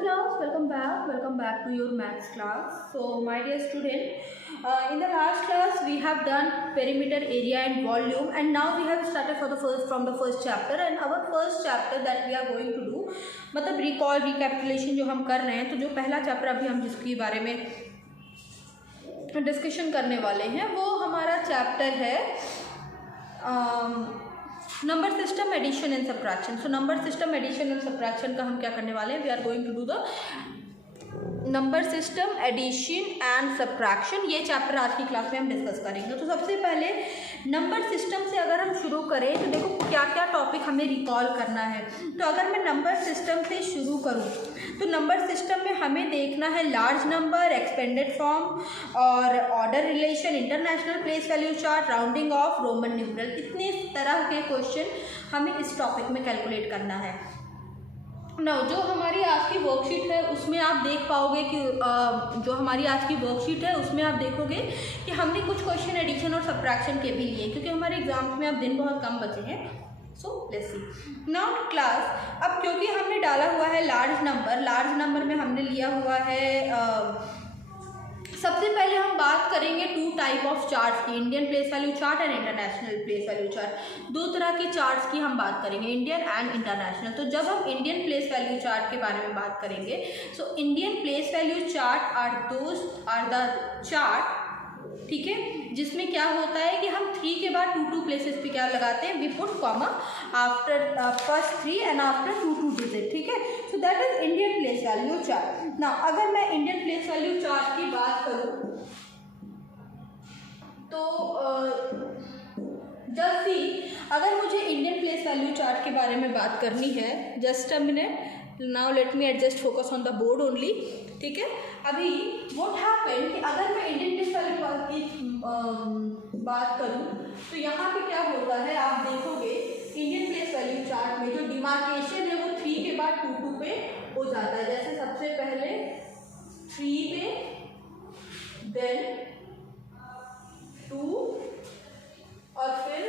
class, welcome back to your maths class. So my dear student, in the last class we have done perimeter, area and volume, and now we have started from the first chapter, and our first chapter that we are going to do मतलब recall recapitulation जो हम कर रहे हैं, तो जो पहला chapter अभी हम जिसके बारे में डिस्कशन करने वाले हैं वो हमारा चैप्टर है number system addition and subtraction. So number system addition and subtraction का हम क्या करने वाले हैं, we are going to do the number system addition and subtraction. ये चैप्टर आज की क्लास में हम डिस्कस करेंगे। तो सबसे पहले नंबर सिस्टम से अगर हम शुरू करें तो देखो क्या क्या टॉपिक हमें रिकॉल करना है। तो अगर मैं नंबर सिस्टम से शुरू करूँ तो नंबर सिस्टम में हमें देखना है लार्ज नंबर, एक्सपेंडेड फॉर्म और order relation, international place value chart, rounding off, Roman numeral. इतने तरह के क्वेश्चन हमें इस टॉपिक में कैलकुलेट करना है। नाउ जो हमारी आज की वर्कशीट है उसमें आप देख पाओगे कि जो हमारी आज की वर्कशीट है उसमें आप देखोगे कि हमने कुछ क्वेश्चन एडिशन और सब्ट्रैक्शन के भी लिए, क्योंकि हमारे एग्जाम्स में अब दिन बहुत कम बचे हैं। So let's see now class. अब क्योंकि हमने डाला हुआ है लार्ज नंबर में हमने लिया हुआ है सबसे पहले हम बात करेंगे टू टाइप ऑफ चार्ट्स की, Indian place value chart and international place value chart. दो तरह के चार्ट्स की हम बात करेंगे, इंडियन एंड इंटरनेशनल। तो जब हम इंडियन प्लेस वैल्यू चार्ट के बारे में बात करेंगे, so Indian place value chart are the chart, ठीक है, जिसमें क्या होता है कि हम 3 के बाद 2 प्लेसेस पे क्या लगाते हैं, we put comma after first 3 and after 2 digit, ठीक है। So that is Indian place value chart. Now अगर मैं इंडियन प्लेस वैल्यू चार्ट की बात करूं तो जस्ट सी, अगर मुझे इंडियन प्लेस वैल्यू चार्ट के बारे में बात करनी है, just a minute, now let me adjust focus on the board only, ठीक है। अभी व्हाट हैपन कि अगर मैं इंडियन प्लेस वैल्यू चार्ट की बात करूं तो यहाँ पे क्या होता है, आप देखोगे इंडियन प्लेस वैल्यू चार्ट में जो डिमार्केशन है वो 3 के बाद 2 पे हो जाता है। जैसे सबसे पहले 3 पे, देन 2 और फिर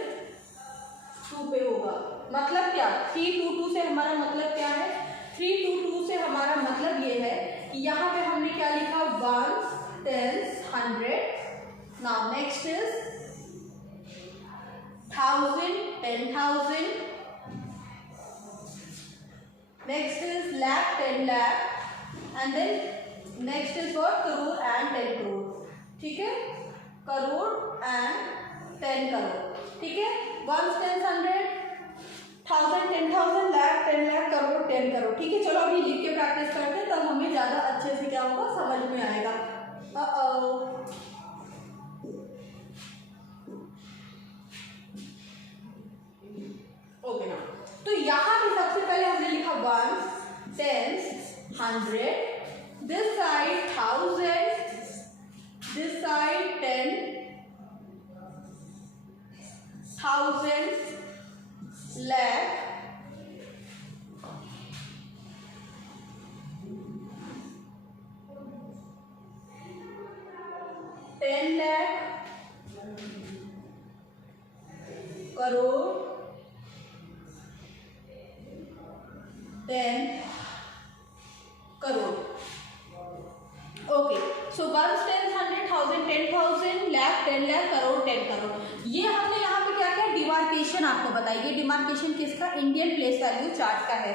2 पे होगा। मतलब क्या, 3 2 2 से हमारा मतलब क्या है, 3 2 2 से हमारा मतलब ये है कि यहाँ पे हमने क्या लिखा, 1 10 100। Now next is 1000 10,000, next is lakh 10 lakh and then next is what, crore and 10 crore, ठीक है, करोड़ एंड 10 करोड़, ठीक है। 1 10 100 1000 10,000 lakh 10 lakh करोड़ 10 करोड़, ठीक है। चलो अभी लिख के प्रैक्टिस करते हैं, तब हमें ज़्यादा अच्छे से क्या होगा, समझ में आएगा। ओके ना, तो यहाँ पे सबसे पहले हमने लिखा 1 10 100, this side 1000, this side 10,000 lakh, crore 10 crore. Okay, so 1 10 100 1000 10,000 lakh 10 lakh crore 10 crore. ये हमने यहाँ पे क्या किया, डिमार्केशन आपको बताइए। डिमार्केशन किसका, इंडियन प्लेस वैल्यू चार्ट का है।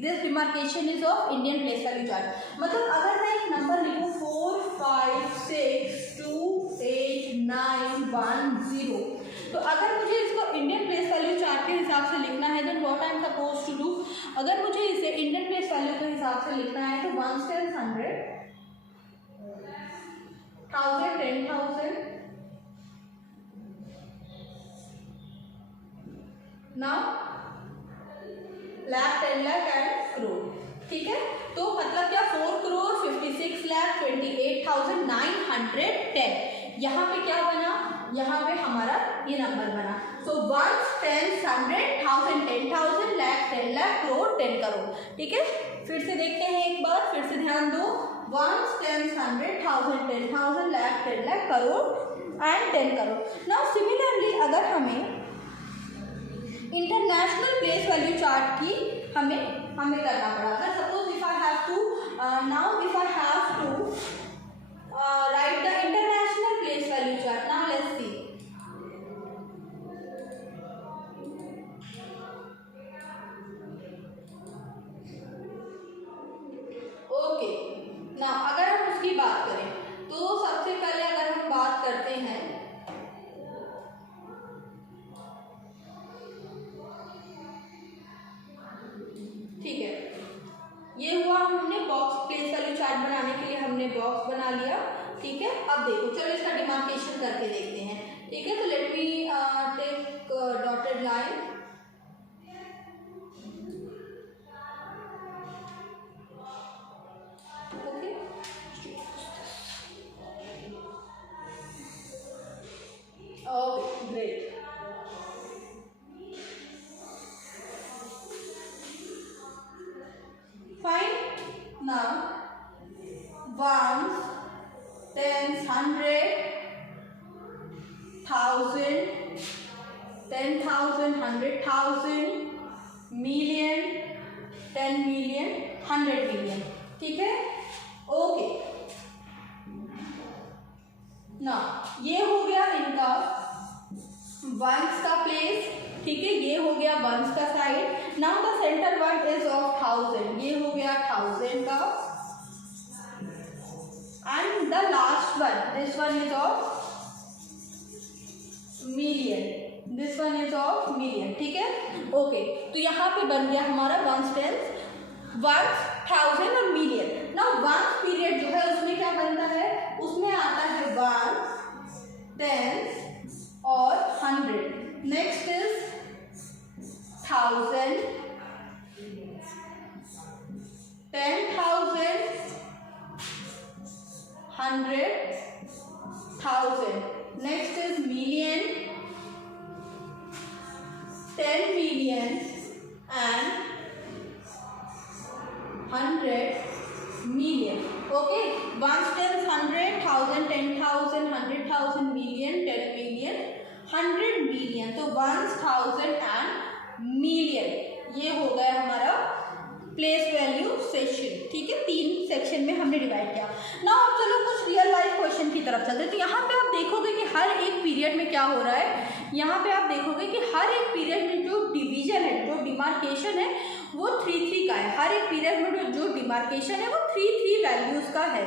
This demarcation is of Indian place value chart. मतलब अगर मैं एक नंबर लिखूँ 4 5 6 2 8 9 1 0, तो अगर मुझे इसको इंडियन प्लेस वैल्यू चार्ट के हिसाब से लिखना है, then what I am suppose to do, अगर मुझे इसे इंडियन प्लेस वैल्यू के हिसाब से लिखना है तो 1 10 100 1000 10,000, now lakh 10 lakh and crore, ठीक है। तो मतलब क्या, 4 करोड़ 56 lakh 28,910। यहाँ पे क्या बना, यहाँ पे हमारा ये नंबर बना। सो 1 10 100 1000 10,000 lakh 10 lakh करोड़ 10 करोड़, ठीक है। फिर से देखते हैं एक बार, फिर से ध्यान दो, 1 10 100 1000 10,000 lakh 10 lakh crore and 10 crore. Now similarly अगर हमें इंटरनेशनल प्लेस वैल्यू चार्ट की हमें करना पड़ा, अगर suppose if I have to Now if I have to write the international place value chart. Now let's see. Okay, ना अगर हम उसकी बात करें तो सबसे पहले अगर हम बात करते हैं ठीक है, ये हुआ हमने बॉक्स प्लेस वैल्यू चार्ट बनाने के लिए हमने बॉक्स बना लिया। ठीक है, अब देखो चलो इसका डिमार्केशन करके देखते हैं। ठीक है, तो let me take dotted line. Okay, great. Fine. Now, ones, tens, 100, 1000, 10,000, 100,000, million, 10 million, 100 million. ठीक है, ओके। ना ये हो गया इनका वंस का प्लेस। ठीक है, ये हो गया वंस का side. Now the centre one is of 1000, ये हो गया 1000 का। And the last one, this one is of million, this one is of million. ठीक है, ओके, तो यहाँ पे बन गया हमारा वंस, टेंस, वंस, 1000 और मिलियन। नाउ वंस पीरियड जो है उसमें क्या बनता है, उसमें आता है वंस, टेंस और 100। Next is 1000, 10,000, 100,000। Next is million, 10 million and 100 million. Okay, ones, tens, 100,000, 10,000, 100,000, million, 10 million, 100 million। तो 1000 and million, ये हो गया हमारा प्लेस वैल्यू सेक्शन। ठीक है, 3 सेक्शन में हमने डिवाइड किया। ना अब चलो कुछ रियल लाइफ क्वेश्चन की तरफ चलते हैं। तो यहाँ पे आप देखोगे कि हर एक पीरियड में क्या हो रहा है। यहाँ पे आप देखोगे कि हर एक पीरियड में जो डिवीजन है, जो डिमार्केशन है वो 3-3 का है। हर एक पीरियड में जो डिमार्केशन है वो 3-3 वैल्यूज का है।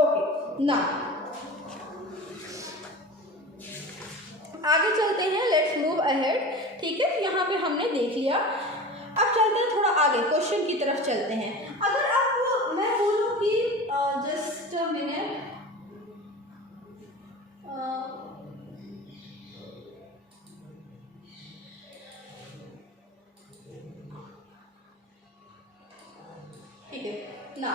ओके, ना आगे चलते हैं, लेट्स मूव अहेड। ठीक है, यहाँ पे हमने देख लिया। अब चलते हैं थोड़ा आगे, क्वेश्चन की तरफ चलते हैं। अगर आप मैं बोलूँ कि जस्ट अ मिनट, ठीक है ना,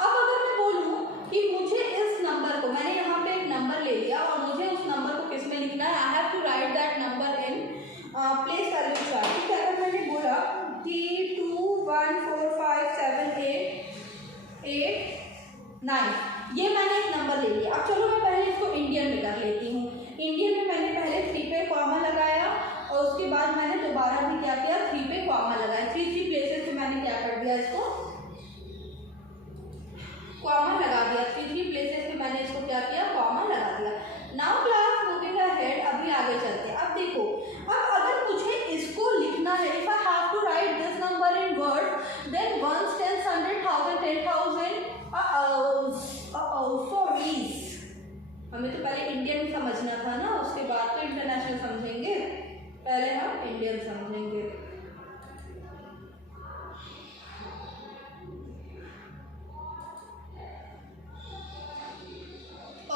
अब अगर मैं बोलूँ कि मुझे इस नंबर को, मैंने यहाँ पे एक नंबर ले लिया और मुझे उस नंबर को किस में लिखना है, I have to write that number in place value chart. ठीक है, अगर मैंने बोला कि 2 1 4 5 7 8 9, ये मैंने एक नंबर ले लिया। अब चलो मैं पहले इसको इंडियन में कर लेती हूँ। इंडियन में मैंने पहले 3 पे कॉमा लगाया और उसके बाद मैंने दोबारा भी क्या किया, 3 पे कॉमा लगाया। 3 प्लेसेस पे मैंने क्या कर दिया, इसको कॉमा लगा दिया। 3 प्लेसेस पे मैंने इसको क्या किया, कॉमा लगा दिया। नाउ क्लास मूविंग अहेड, अभी आगे चलते हैं। अब देखो, अब अगर मुझे इसको लिखना है, if I have to write this number in word, देन 1 10 100,000 10,000 सॉरी, हमें तो पहले इंडियन समझना था ना, उसके बाद तो इंटरनेशनल समझेंगे। पहले हम इंडियन समझेंगे।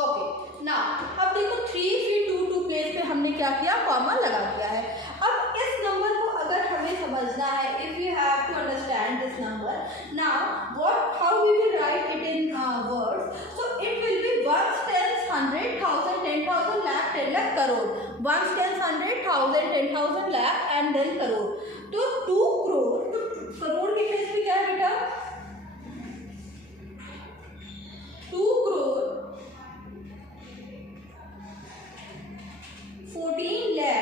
ओके, ना अब देखो 3 फिर 2 प्लेस पे हमने क्या किया, कॉमा लगा दिया है। अब इस नंबर को अगर हमें समझना है, if you have to understand this number, now what how we will write it in words, so it will be 1 10 100,000 10,000 lakh 10 lakh crore. 1 10 100,000 10,000 lakh and then crore. तो 2 करोड़, तो करोड़ के प्लेस पे क्या है बेटा, 2 करोड़ 14 lakh 10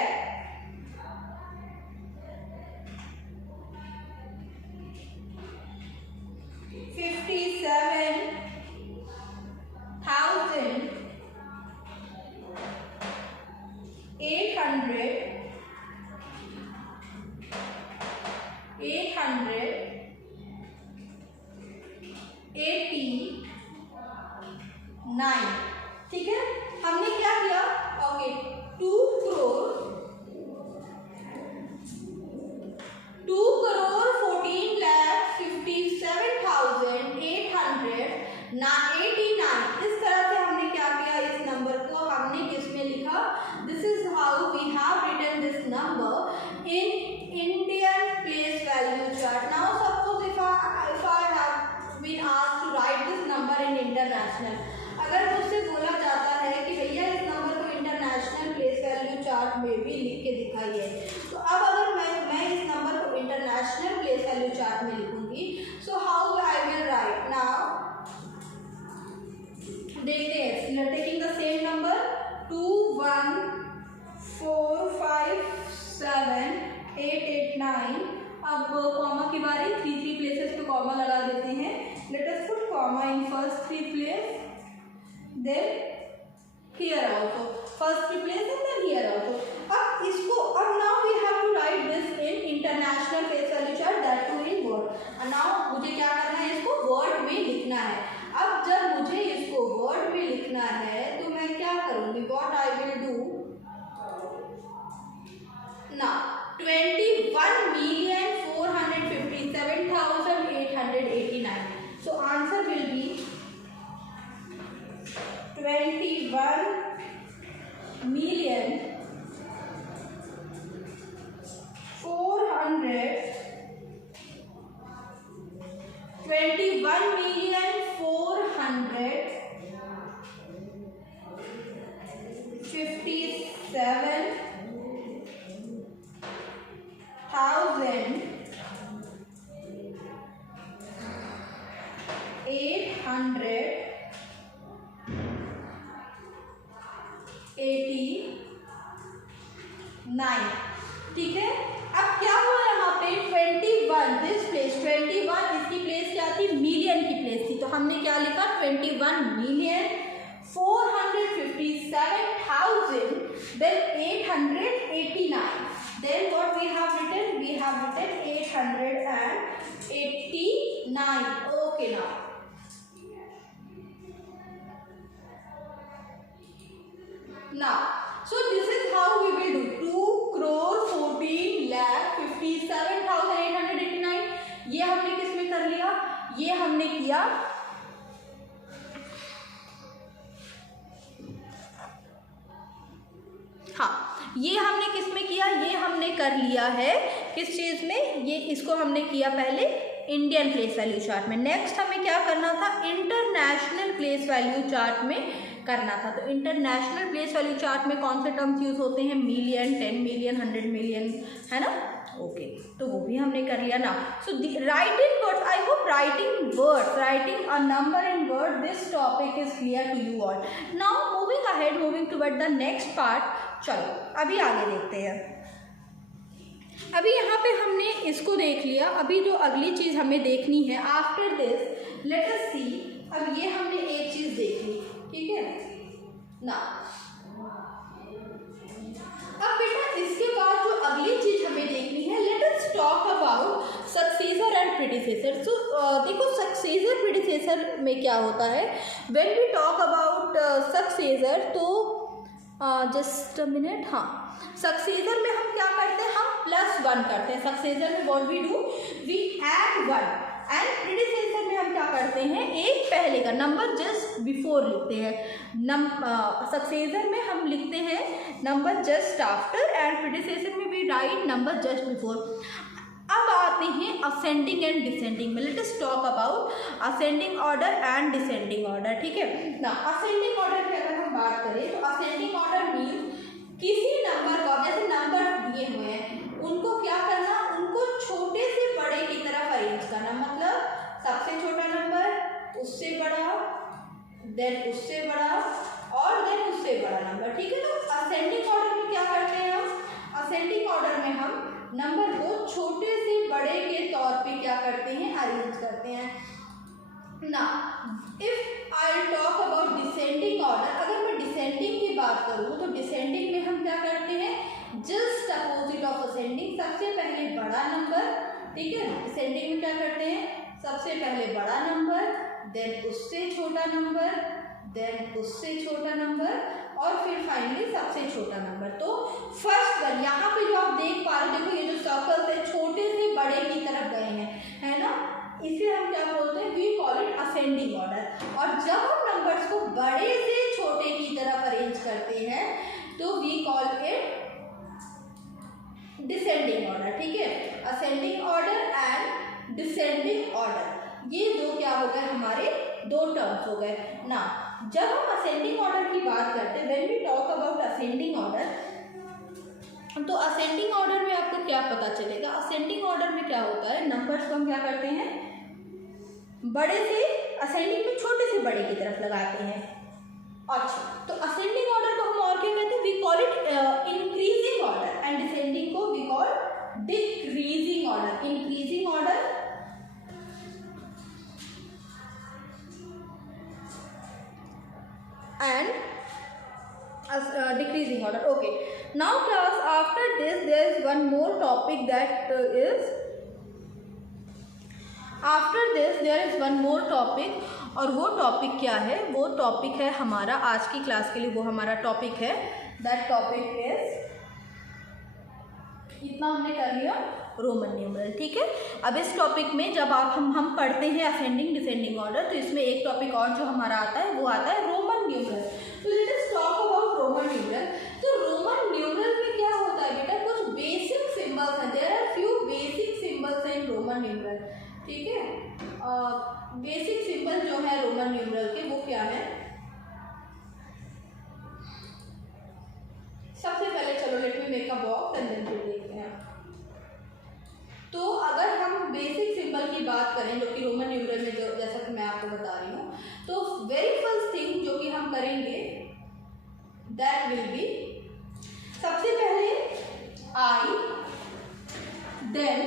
889। ठीक है, हमने क्या किया, ओके 2,14,57,889। इस तरह से हमने क्या किया, इस नंबर को हमने किस में लिखा, this is how we have written this number in Indian place value chart. Now suppose if I have been asked to write this number in international, अगर मुझसे बोला जाता है कि भैया इस नंबर को इंटरनेशनल प्लेस वैल्यू चार्ट में भी लिख के दिखाइए, तो अब अगर मैं इस नंबर को इंटरनेशनल प्लेस वैल्यू चार्ट में लिखूंगी, so how I will write. Now देखते हैं, we are taking the same number 2,1,4,5,7,8,8,9। अब कॉमा की बारी, 3 प्लेसेस पे कॉमा लगा देते हैं। Let us put comma in first 3 place, then here also first 3 place and then here also। अब इसको, अब now we have to write this in international place value chart, that too in word। and now मुझे क्या करना है, इसको word में लिखना है। अब जब मुझे इसको word में लिखना है तो मैं क्या करूँगी, what I will do now, 21,457,889। so answer will be 21,457,889। ठीक है, अब क्या हुआ यहाँ पे, 21 दिस प्लेस, 21 इसकी प्लेस क्या थी, मिलियन की प्लेस थी, तो हमने क्या लिखा, 21,457,000 then 889। then what we have written, we have written 889। okay, now so this is how we will do 2,14,57,889। ये हमने किस में कर लिया, ये हमने किया हाँ, ये हमने किस में किया, ये हमने कर लिया है किस चीज़ में, ये इसको हमने किया पहले इंडियन प्लेस वैल्यू चार्ट में। नेक्स्ट हमें क्या करना था, इंटरनेशनल प्लेस वैल्यू चार्ट में करना था। तो इंटरनेशनल प्लेस वैल्यू चार्ट में कौन से टर्म्स यूज होते हैं, मिलियन, 10 मिलियन, 100 मिलियन, है ना। ओके, तो वो भी हमने कर लिया ना। So write in words, I hope writing words, writing a number in word, this topic is clear to you all. Now moving ahead, moving toward the next part. चलो अभी आगे देखते हैं। अभी यहाँ पे हमने इसको देख लिया, अभी जो अगली चीज़ हमें देखनी है आफ्टर दिस, लेट अस सी। अब ये हमने एक चीज़ देख ली, ठीक है ना। अब बेटा इसके बाद जो अगली चीज हमें देखनी है, let us talk about successor and predecessor. So देखो सक्सेसर प्रेडिसेसर में क्या होता है, when we talk about successor, तो जस्ट अ मिनट, हाँ, सक्सेसर में हम क्या करते हैं, हम +1 करते हैं। सक्सेसर में what we do, we add 1, and predecessor में हम क्या करते हैं, एक पहले का नंबर जस्ट बिफोर लिखते हैं। सक्सेसर में हम लिखते हैं number just after, and predecessor में we write number just before. अब आते हैं असेंडिंग एंड डिसेंडिंग में। Let us talk about ascending order and descending order, ठीक है ना। असेंडिंग ऑर्डर की अगर हम बात करें तो असेंडिंग ऑर्डर मीन्स किसी नंबर को, जैसे नंबर दिए हुए हैं, उनको क्या करना, उनको छोटे से बड़े की तरफ अरेंज करना। मतलब सबसे छोटा नंबर, उससे बड़ा, देन उससे बड़ा, और देन उससे बड़ा नंबर, ठीक है। तो असेंडिंग ऑर्डर में क्या करते हैं हम, असेंडिंग ऑर्डर में हम नंबर को छोटे से बड़े के तौर पे क्या करते हैं, अरेंज करते हैं। ना if I talk about descending order, अगर मैं डिसेंडिंग की बात करूँ तो डिसेंडिंग में हम क्या करते हैं, जस्ट अपोजिट ऑफ असेंडिंग, सबसे पहले बड़ा नंबर, ठीक है। डिसेंडिंग में क्या करते हैं, सबसे पहले बड़ा नंबर, देन उससे छोटा नंबर, देन उससे छोटा नंबर, और फिर फाइनली सबसे छोटा नंबर। तो फर्स्ट वन यहाँ पे जो आप देख पा रहे हो, देखो ये जो सर्कल्स है छोटे से बड़े की तरफ गए हैं, है ना, इसे हम क्या बोलते हैं, we call it ascending order. और जब हम नंबर्स को बड़े से छोटे की तरफ अरेंज करते हैं तो we call it descending order, ठीक है। Ascending order and descending order, ये दो क्या हो गए, हमारे दो टर्म्स हो गए ना। जब हम असेंडिंग ऑर्डर की बात करते हैं, when we talk about ascending order, तो असेंडिंग ऑर्डर में आपको क्या पता चलेगा, असेंडिंग ऑर्डर में क्या होता है, नंबर्स को हम क्या करते हैं, बड़े से असेंडिंग में छोटे से बड़े की तरफ लगाते हैं। अच्छा, तो असेंडिंग ऑर्डर को हम और क्या कहते हैं, we call it increasing order, and descending को we call decreasing order. Increasing order and decreasing order. Okay, now class, after this there is one more topic, that is after this there is one more topic, और वो topic क्या है, वो topic है हमारा आज की क्लास के लिए, वो हमारा टॉपिक है, दैट टॉपिक इज, इतना हमने कर लिया, रोमन न्यूमरल, ठीक है। अब इस टॉपिक में जब आप हम पढ़ते हैं असेंडिंग डिसेंडिंग ऑर्डर, तो इसमें एक टॉपिक और जो हमारा आता है वो आता है रोमन न्यूमरल। तो let us talk about Roman numeral. तो रोमन न्यूमरल में क्या होता है बेटा, कुछ बेसिक सिंबल्स हैं, there are few basic symbols in Roman numeral, ठीक है। बेसिक सिंबल जो है रोमन न्यूमरल के, वो क्या है, सबसे पहले चलो let me make a box and then फिर देखते हैं। तो अगर हम बेसिक सिंबल की बात करें जो कि रोमन न्यूमरल में, जो जैसा कि मैं आपको बता रही हूँ, तो वेरी फर्स्ट थिंग जो कि हम करेंगे दैट विल बी, सबसे पहले I, then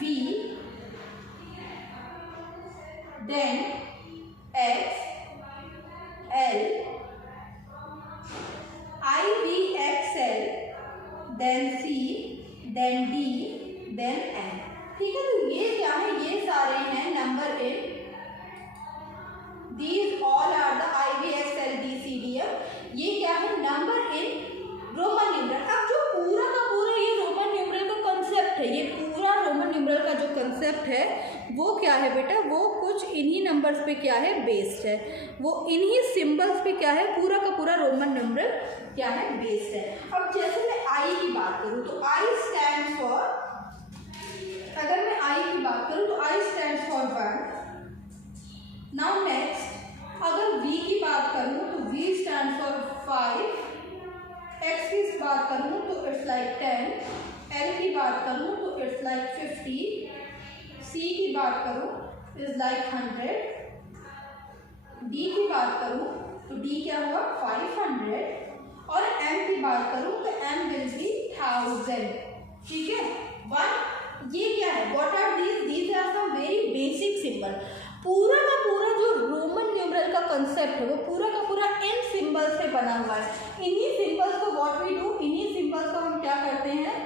V, then X, L, I V X L, then C, then D, then N, ठीक है। तो ये क्या है, ये सारे हैं number in, these all are the I V X L D C D F, ये क्या है, नंबर इन रोमन न्यूमरल। अब जो पूरा का पूरा ये रोमन न्यूमरल का कंसेप्ट है, ये पूरा रोमन न्यूमरल का जो कंसेप्ट है वो क्या है बेटा, वो कुछ इन्हीं नंबर्स पे क्या है, बेस्ड है, वो इन्हीं सिंबल्स पे क्या है, पूरा का पूरा रोमन न्यूमरल क्या है, बेस्ड है। अब जैसे मैं आई की बात करूँ तो आई स्टैंड फॉर, अगर मैं आई की बात करूँ तो I stand for 1। Now next, अगर वी की बात करूँ तो वी स्टैंड फॉर 5। एक्स की बात करूँ तो इट्स लाइक 10। एल की बात करूँ तो इट्स लाइक 50। सी की बात करूँ इज लाइक 100। डी की बात करूँ तो डी क्या हुआ, 500। और एम की बात करूँ तो एम विल बी 1000, ठीक है। 1, ये क्या है, what are these are some very basic symbol. पूरा का पूरा जो रोमन न्यूमरल का कंसेप्ट है वो पूरा का पूरा इन सिंबल से बना हुआ है। इन्हीं सिंबल्स को व्हाट वी डू, इन्हीं सिंबल्स को हम क्या करते हैं,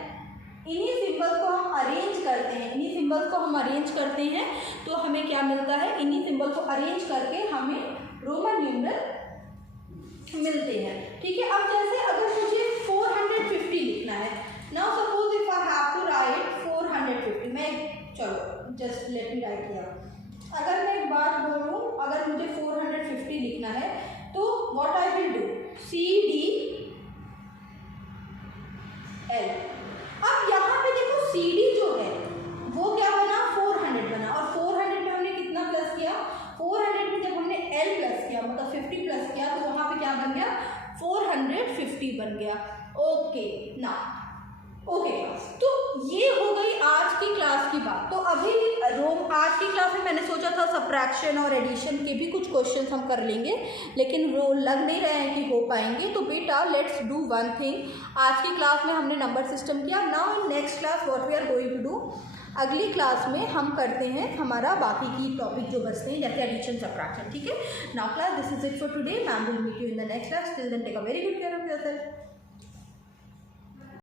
इन्हीं सिंबल्स को हम अरेंज करते हैं, इन्हीं सिंबल्स को हम अरेंज करते हैं तो हमें क्या मिलता है, इन्हीं सिंबल को अरेंज करके हमें रोमन न्यूमरल मिलते हैं, ठीक है। अब जैसे अगर मुझे 450 लिखना है, now suppose if I have to write 450, मैं चलो just let me write here. अगर मैं एक बात बोलूँ, अगर मुझे 450 लिखना है तो what I will do, C D L. अब यहाँ पे देखो सी डी जो है वो क्या बना, 400 बना, और 400 में हमने कितना प्लस किया, 400 में जब हमने एल प्लस किया मतलब 50 प्लस किया तो वहाँ पे क्या बन गया, 450 बन गया। ओके ना, ओके क्लास, तो ये हो गई आज की क्लास की बात। तो अभी आज की क्लास में मैंने सोचा था सब्ट्रैक्शन और एडिशन के भी कुछ क्वेश्चंस हम कर लेंगे, लेकिन वो लग नहीं रहे हैं कि हो पाएंगे। तो बेटा लेट्स डू वन थिंग, आज की क्लास में हमने नंबर सिस्टम किया, now in next class what we are going to do, अगली क्लास में हम करते हैं हमारा बाकी की टॉपिक जो बचते हैं जैसे एडिशन सब्ट्रैक्शन, ठीक है। Now class this is it for today, ma'am will meet you in the next class, till then take a very good care of yourself.